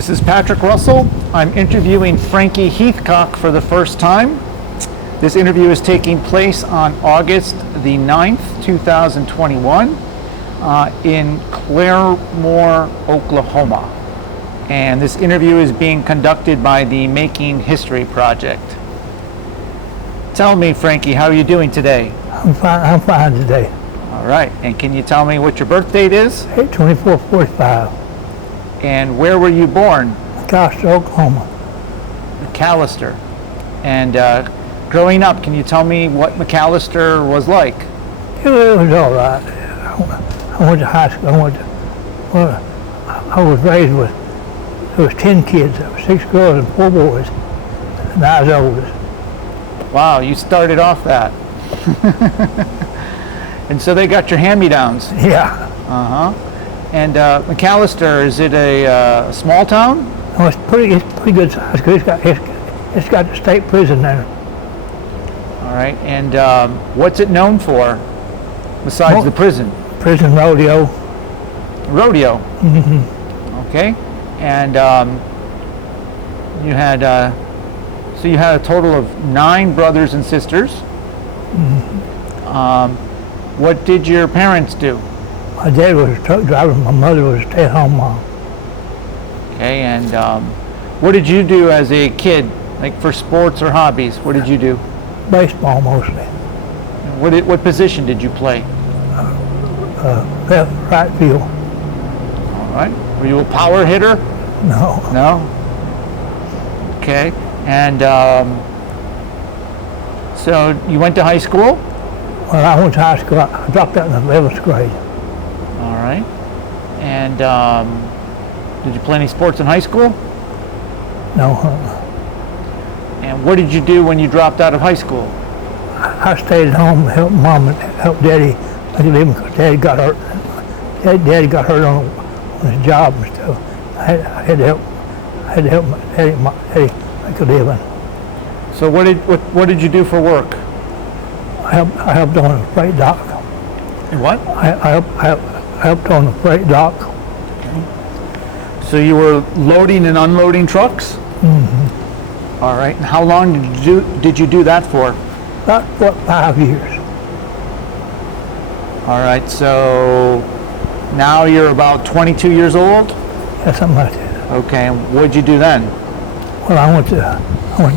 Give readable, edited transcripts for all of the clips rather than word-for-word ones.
This is Patrick Russell. I'm interviewing Frankie Heathcock for the first time. This interview is taking place on August the 9th, 2021 in Claremore, Oklahoma. And this interview is being conducted by the Making History Project. Tell me, Frankie, how are you doing today? I'm fine today. All right, and can you tell me what your birth date is? 8/24/45. And where were you born? McAlester, Oklahoma. McAlester. And growing up, can you tell me what McAlester was like? It was all right. I went to high school. I was raised with, there was 10 kids, 6 girls and 4 boys, and I was the oldest. Wow, you started off that. And so they got your hand-me-downs. Yeah. Uh-huh. And McAlester, is it a small town? No, it's pretty good size. It's got the state prison there. All right. And what's it known for besides the prison? Prison rodeo. Rodeo. Mm-hmm. Okay. And you had so you had a total of 9 brothers and sisters. Mm-hmm. What did your parents do? My dad was a truck driver. My mother was a stay-at-home mom. Okay, and what did you do as a kid, like for sports or hobbies? What did you do? Baseball mostly. What position did you play? Left, right field. All right. Were you a power hitter? No. No. Okay, and so you went to high school? Well, I went to high school. I dropped out in the 11th grade. All right. And did you play any sports in high school? No. And what did you do when you dropped out of high school? I stayed at home and helped Mom and helped Daddy make a living because Daddy got hurt. Daddy got hurt on his job and stuff. I had to help Daddy make a living. So what did you do for work? I helped on the freight dock. What? I helped on the freight dock. Okay. So you were loading and unloading trucks? Mm-hmm. All right. And how long did you do that for? About 5 years. All right. So now you're about 22 years old? Yeah, something like that. Okay. And what did you do then? Well, I went to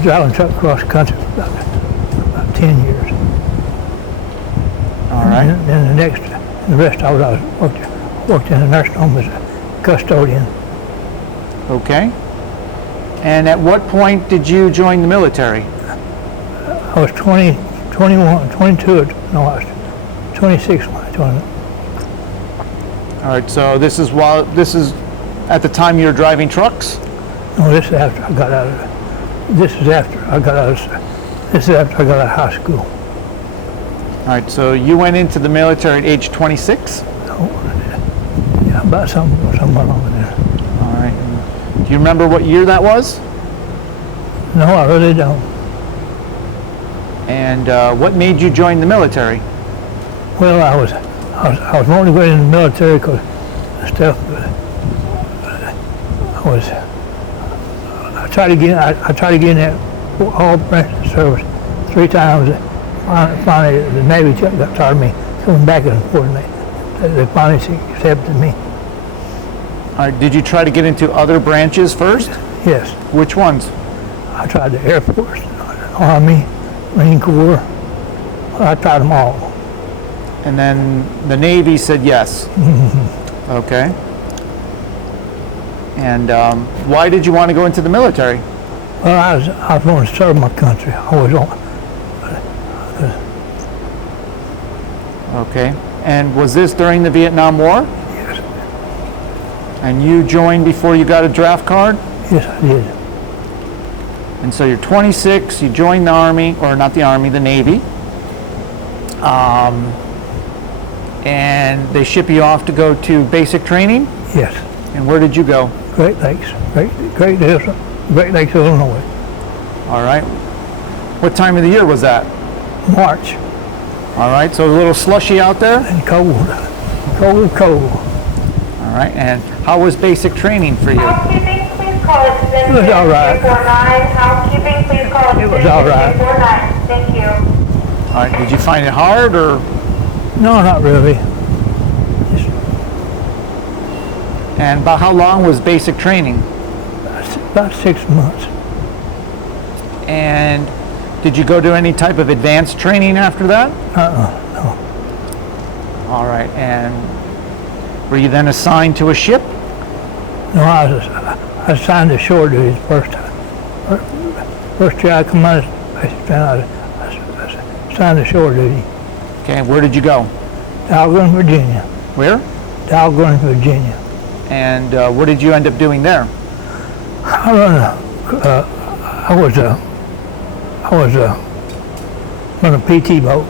driving truck across the country for about 10 years. All right. And then the rest I worked in a nursing home as a custodian. Okay. And at what point did you join the military? I was 20, 21, 22, no, I was 26 when I joined it. All right. So this is at the time you were driving trucks? No, this is after I got out of, this is after I got out of high school. All right. So you went into the military at age 26? No, yeah, about somewhere along there. All right. Do you remember what year that was? No, I really don't. And what made you join the military? Well, I was motivated in the military because the stuff. I tried to get in that all branches of service 3 times. Finally, the Navy got tired of me coming back and forth. They finally accepted me. All right. Did you try to get into other branches first? Yes. Which ones? I tried the Air Force, Army, Marine Corps. I tried them all. And then the Navy said yes. Mm-hmm. Okay. And why did you want to go into the military? Well, I was going to serve my country. I was on. Okay. And was this during the Vietnam War? Yes. And you joined before you got a draft card? Yes, I did. And so you're 26, you joined the Army, or not the Army, the Navy. And they ship you off to go to basic training? Yes. And where did you go? Great Lakes, Great Lakes, Illinois. All right. What time of the year was that? March. All right, so a little slushy out there? And cold. All right, and how was basic training for you? call extension It was all right. 249. Housekeeping, please call It was extension all right. 249. Thank you. All right, did you find it hard or? No, not really. And about how long was basic training? About 6 months. And did you go to any type of advanced training after that? No. All right, and were you then assigned to a ship? No, I was assigned to shore duty the first time. First year I come out, I was assigned to shore duty. Okay, and where did you go? Dahlgren, Virginia. Where? Dahlgren, Virginia. And what did you end up doing there? I was on a PT boat.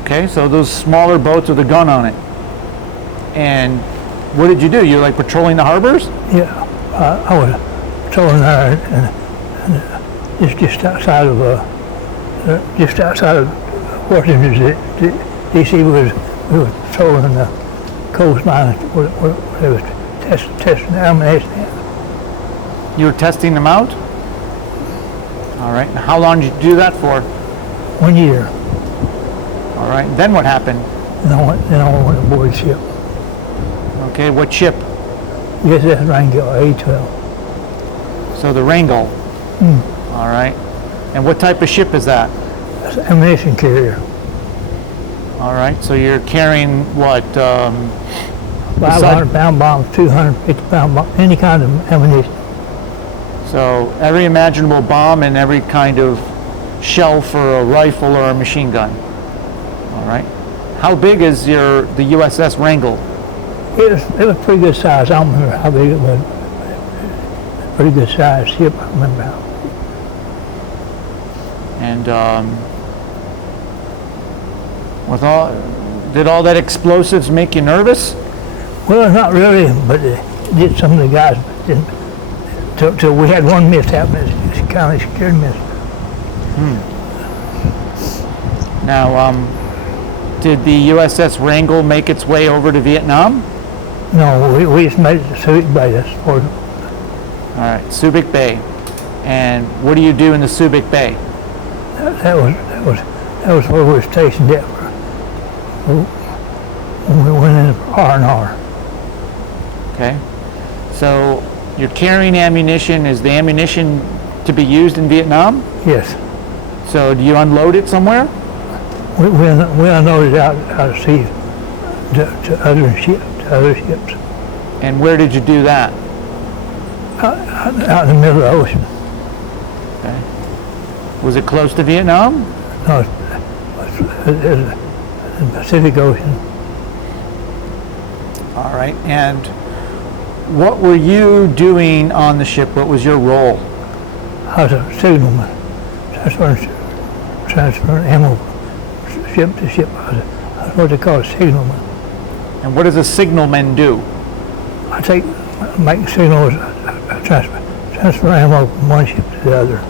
Okay, so those smaller boats with a gun on it. And what did you do? You were like patrolling the harbors? Yeah, I was patrolling there, and just outside of Washington D.C. We were patrolling the coastline where they was testing ammunition. You were testing them out? All right, and how long did you do that for? 1 year. All right, and then what happened? Then I went aboard the ship. Okay, what ship? USS Rangell, A-12. So the Rangell. All right, and what type of ship is that? That's an ammunition carrier. All right, so you're carrying what? 500-pound bombs, 250-pound bombs, any kind of ammunition. So every imaginable bomb and every kind of shell for a rifle or a machine gun. All right. How big is the USS Rangell? It was pretty good size. I don't remember how big it was. Pretty good size ship, I remember how. And did all that explosives make you nervous? Well, not really, but did some of the guys didn't. Till we had one mishap, it kind of scared me. Now, did the USS Rangell make its way over to Vietnam? No, we just made it to Subic Bay. That's for All right, Subic Bay. And what do you do in the Subic Bay? that was where we were stationed at when we went in R&R. Okay. So you're carrying ammunition. Is the ammunition to be used in Vietnam? Yes, So do you unload it somewhere? we unloaded out of sea to other ships. And where did you do that? Out in the middle of the ocean. Okay. Was it close to Vietnam? No, it's the Pacific Ocean. All right. And what were you doing on the ship? What was your role? I was a signalman, transferring ammo ship to ship. I was what they call a signalman. And what does a signalman do? I make signals, transfer ammo from one ship to the other.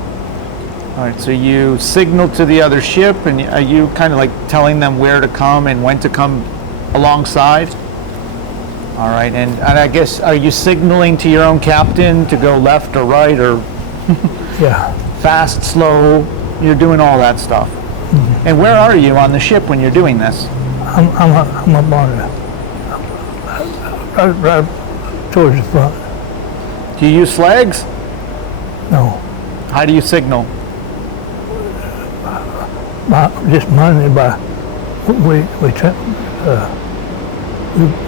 All right. So you signal to the other ship, and are you kind of like telling them where to come and when to come alongside? All right. And I guess, are you signaling to your own captain to go left or right or Yeah, fast, slow? You're doing all that stuff. And where are you on the ship when you're doing this? I'm up on it, right towards the front. Do you use flags? No, How do you signal? just Monday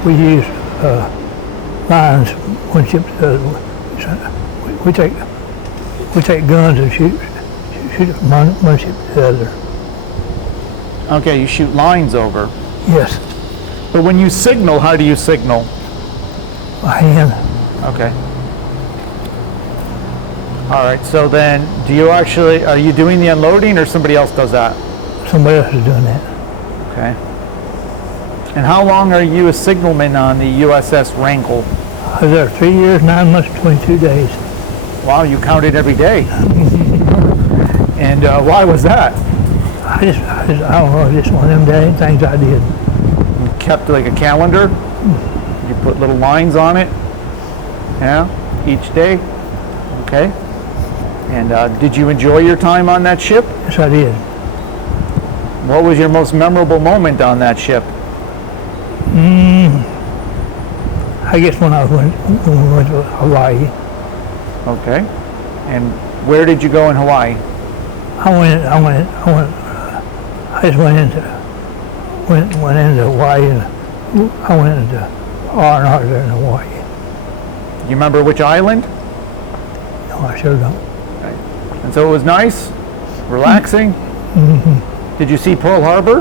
we use lines one ship to the other. We take guns and shoot it from one ship to the other. Okay, you shoot lines over. Yes, But when you signal, how do you signal? by hand. Okay. All right, so then are you doing the unloading or somebody else does that? Somebody else is doing that. Okay. And how long are you a signalman on the USS Rangell? I was there 3 years, 9 months, 22 days. Wow, you counted every day. And why was that? I don't know, just one of them things I did. You kept like a calendar? You put little lines on it? Yeah, each day. Okay. And did you enjoy your time on that ship? Yes, I did. What was your most memorable moment on that ship? I guess when when we went to Hawaii, Okay. And where did you go in Hawaii? I just went into Hawaii, and I went into R&R there in Hawaii. You remember which island? No, I sure don't. And so it was nice, relaxing. Did you see Pearl Harbor?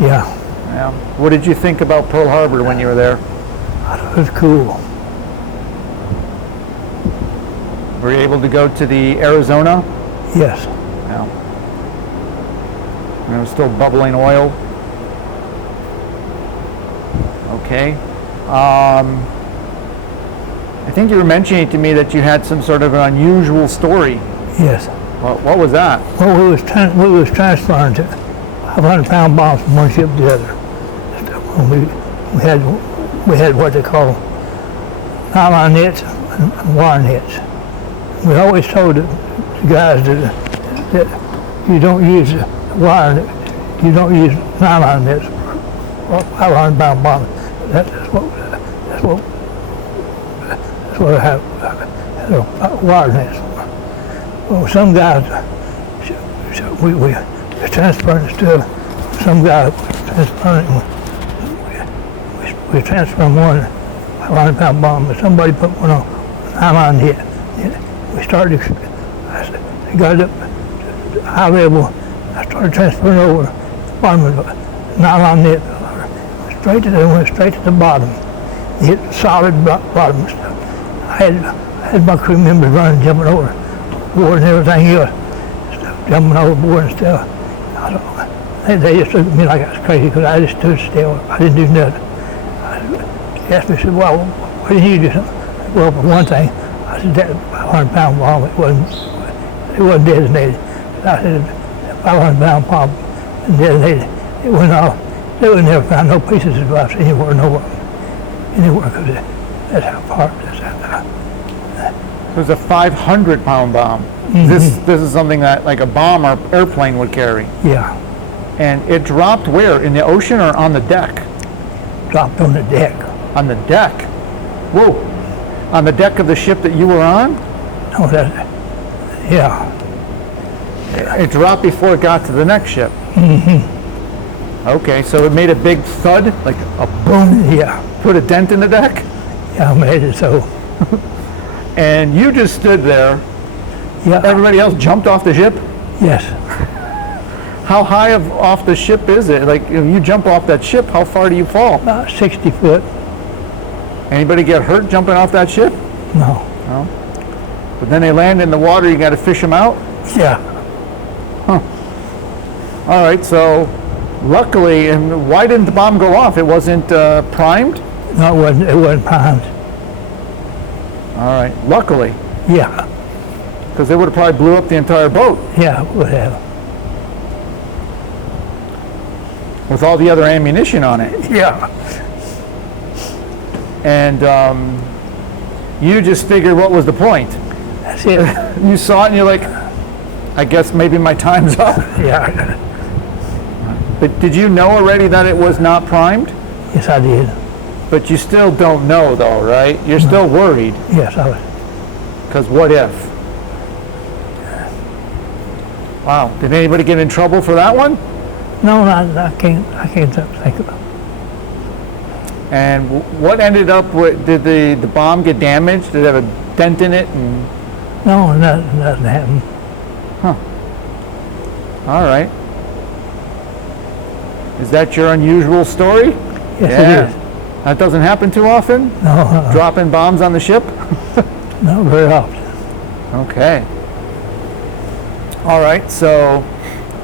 Yeah, Yeah. What did you think about Pearl Harbor when you were there? it was cool. Were you able to go to the Arizona? Yes, Yeah. And it was still bubbling oil. Okay. I think you were mentioning to me that you had some sort of an unusual story. yes. What was that? Well, we was transferring to 500-pound bombs from one ship to the other. When we had what they call nylon nets and wire nets. We always told the guys that you don't use wire, you don't use nylon nets for 500-pound bombs. That's what I have wire nets for. Well, some guys, we were transferring stuff. Some guy was transferring, we transferring one 500-pound bomb, but somebody put one on nylon net. We started, they got it up high level. I started transferring over bottom of the nylon net, went straight to the bottom. Hit solid bottom and stuff. I had my crew members running, jumping over board and everything else, jumping overboard and stuff. They just looked at me like I was crazy because I just stood still. I didn't do nothing. They asked me, said, well, what did you do? Well, for one thing, I said, that 500-pound bomb, it wasn't detonated. I said, that 500-pound bomb wasn't detonated. It went off. They would never found no pieces of glass anywhere, because that's how far, It was a 500-pound bomb. This is something that like a bomb or airplane would carry. Yeah, And it dropped where? In the ocean or on the deck? dropped on the deck. On the deck. Whoa. On the deck of the ship that you were on? No, yeah, It dropped before it got to the next ship. Okay, so it made a big thud, like a boom, yeah, put a dent in the deck, yeah, I made it so. and you just stood there. Yeah, Everybody else jumped off the ship. yes. How high off the ship is it? Like, if you jump off that ship, how far do you fall? About 60 foot. Anybody get hurt jumping off that ship? No. No. But then they land in the water, you got to fish them out? Yeah. All right, so luckily, and why didn't the bomb go off? It wasn't primed? No, it wasn't primed. All right, luckily, Yeah. because they would have probably blew up the entire boat Yeah, it would have. with all the other ammunition on it. Yeah. And you just figured, what was the point? That's it. You saw it and you're like, I guess maybe my time's up. Yeah. But did you know already that it was not primed? Yes, I did. But you still don't know though, right? You're still worried, Yes, I was. because what if? Wow, did anybody get in trouble for that one? No, I can't think of it. And what ended up with, did the bomb get damaged? Did it have a dent in it? And No, nothing happened. all right. Is that your unusual story? Yes, Yeah. it is. That doesn't happen too often? No, Dropping bombs on the ship? not very often. Okay. All right, so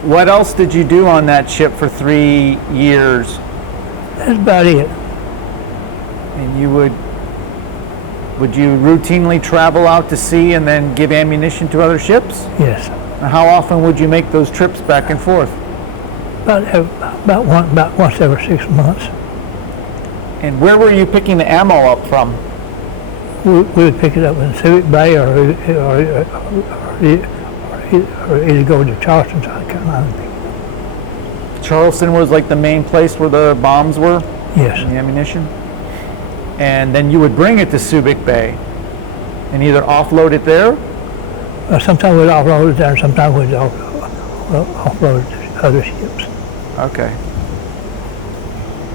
what else did you do on that ship for 3 years? That's about it. And you would you routinely travel out to sea and then give ammunition to other ships? Yes. And how often would you make those trips back and forth? About once every 6 months. And where were you picking the ammo up from? we would pick it up in Subic Bay or either go to Charleston, South Carolina. Charleston was like the main place where the bombs were, Yes. and the ammunition. And then you would bring it to Subic Bay and either offload it there. Sometimes we'd offload it there, and sometimes we'd offload it to other ships. Okay.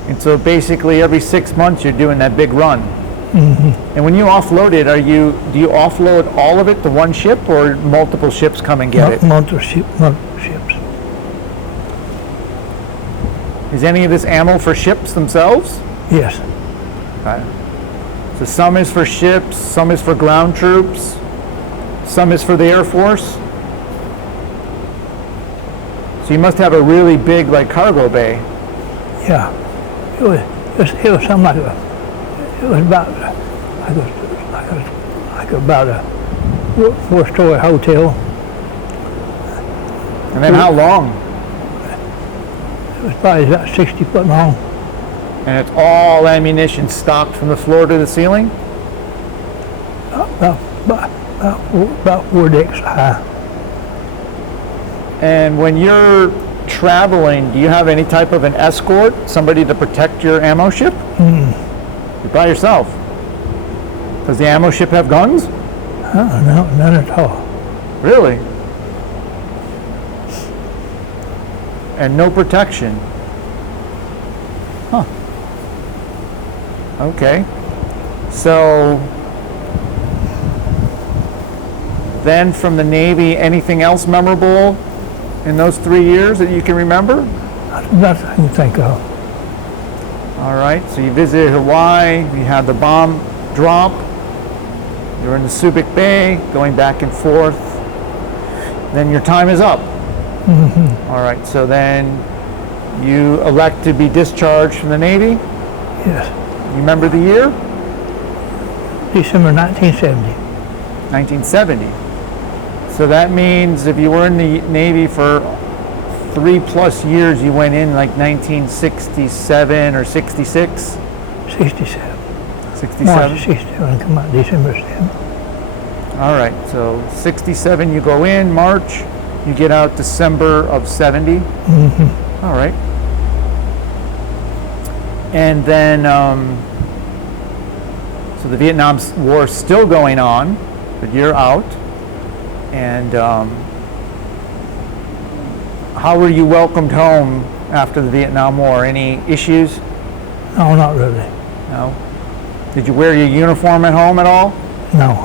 And so basically every 6 months you're doing that big run. Mm-hmm. And when you offload it, do you offload all of it to one ship or multiple ships come and get it? Multiple ships. Is any of this ammo for ships themselves? Yes. Okay. So some is for ships, some is for ground troops, some is for the Air Force. So you must have a really big like cargo bay. Yeah. It was something like it was about about a four-story hotel. And then how long? It was probably about 60 foot long. And it's all ammunition stocked from the floor to the ceiling? About 4 decks high. And when you're traveling, do you have any type of an escort, somebody to protect your ammo ship? You're by yourself. Does the ammo ship have guns? No, none at all. Really? And no protection? Huh. Okay. So then from the Navy, anything else memorable in those 3 years that you can remember? Nothing I can think of. All right, so you visited Hawaii, you had the bomb drop, you were in the Subic Bay, going back and forth, then your time is up. Mm-hmm. All right, so then you elect to be discharged from the Navy. Yes. You remember the year? December 1970. 1970. So that means if you were in the Navy for 3+ years, you went in like 1967 or 66? 67. 67? March 67, come out December 7. All right, so 67 you go in, March, you get out December of 70. Mm-hmm. All right. And then, so the Vietnam War is still going on, but you're out. And how were you welcomed home after the Vietnam War? Any issues? No, not really. No. Did you wear your uniform at home at all? No.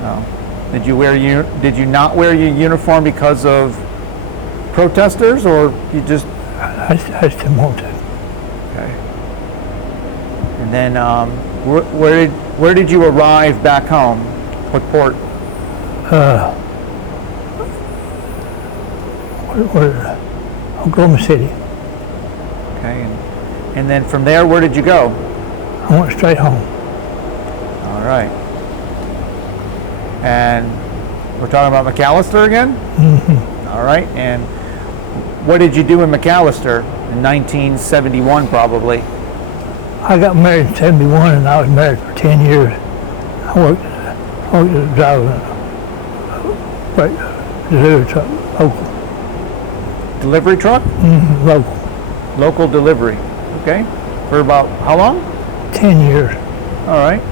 No. Did you not wear your uniform because of protesters, or you just? I just didn't want to. Okay. And then, where did you arrive back home? What port? Oklahoma City. Okay. And then from there, where did you go? I went straight home. All right. And we're talking about McAlester again? Mm-hmm. All right. And what did you do in McAlester in 1971, probably? I got married in 71, and I was married for 10 years. I worked as a driver in a delivery truck, local. Delivery truck? Mm-hmm, local. Local delivery. Okay. For about how long? 10 years. All right.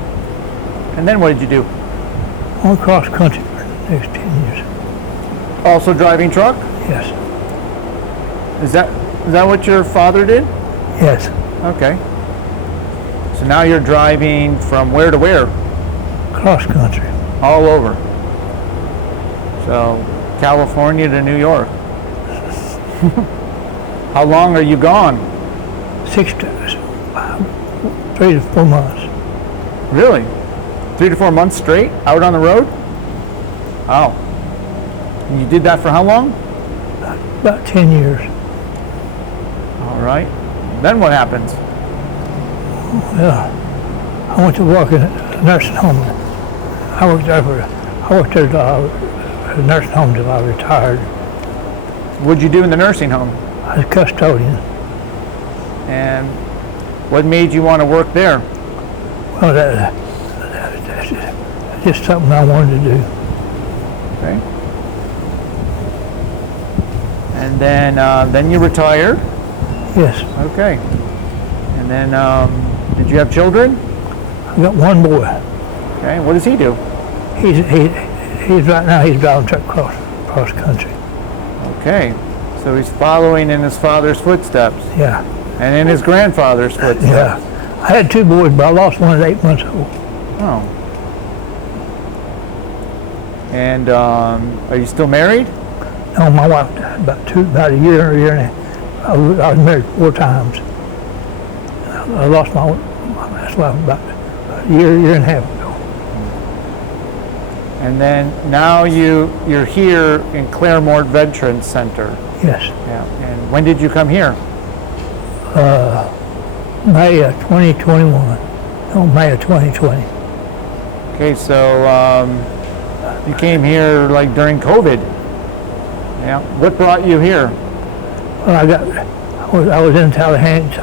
And then what did you do? I went cross country for the next 10 years. Also driving truck? Yes. Is that what your father did? Yes. Okay. So now you're driving from where to where? Cross country. All over. So California to New York. How long are you gone? 3 to 4 months. Really? 3 to 4 months straight out on the road? Oh. And you did that for how long? About 10 years. All right. Then what happens? Well, I went to work in a nursing home. I worked there at a nursing home till I retired. What'd you do in the nursing home? I was a custodian. And what made you want to work there? Well, just something I wanted to do. Okay. And then you retired. Yes. Okay. And then, did you have children? I got one boy. Okay. What does he do? He's right now, he's driving truck cross country. Okay. So he's following in his father's footsteps Yeah. and in his grandfather's footsteps. Yeah. I had two boys, but I lost one at 8 months old. Oh. And are you still married? No, my wife died about a year and a half. I was married 4 times. I lost my last wife about a year and a half ago. And then now you're here in Claremore Veterans Center. Yes. Yeah. And when did you come here? May of 2021. No, May of 2020. Okay, so you came here like during COVID. Yeah. What brought you here? Well, I was in Tallahassee,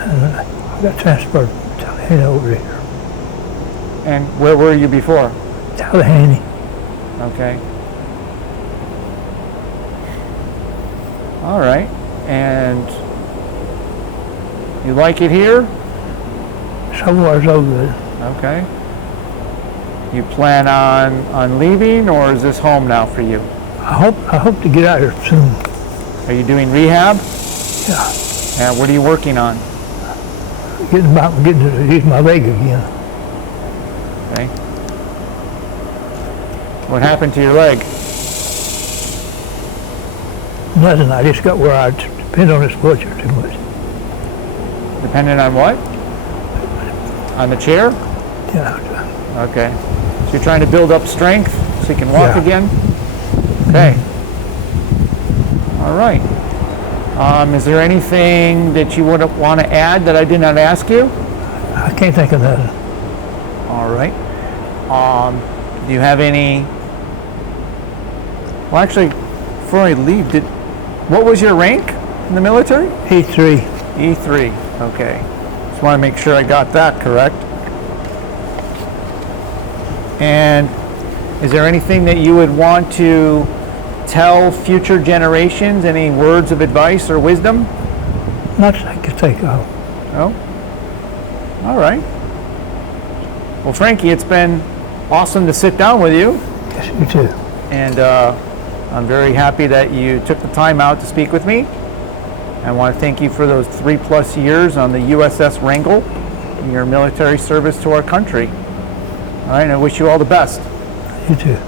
and I got transferred from Tallahassee over here. And where were you before? Tallahassee. Okay. All right. And you like it here? So far, so good. Okay. You plan on leaving, or is this home now for you? I hope to get out here soon. Are you doing rehab? Yeah. And what are you working on? Getting to use my leg again. Okay. What happened to your leg? Nothing. I just got where I depend on this wheelchair too much. Dependent on what? On the chair? Yeah. Okay. So you're trying to build up strength so you can walk Yeah. again? Okay. All right. Is there anything that you would want to add that I did not ask you? I can't think of nothing. All right. Do you have any? Well, actually, before I leave, what was your rank in the military? E3. E3. Okay. Just want to make sure I got that correct. And is there anything that you would want to tell future generations? Any words of advice or wisdom? Not that I could think of. No? All right. Well, Frankie, it's been awesome to sit down with you. Yes, you too. And I'm very happy that you took the time out to speak with me. I want to thank you for those 3+ years on the USS Rangell and your military service to our country. All right, and I wish you all the best. You too.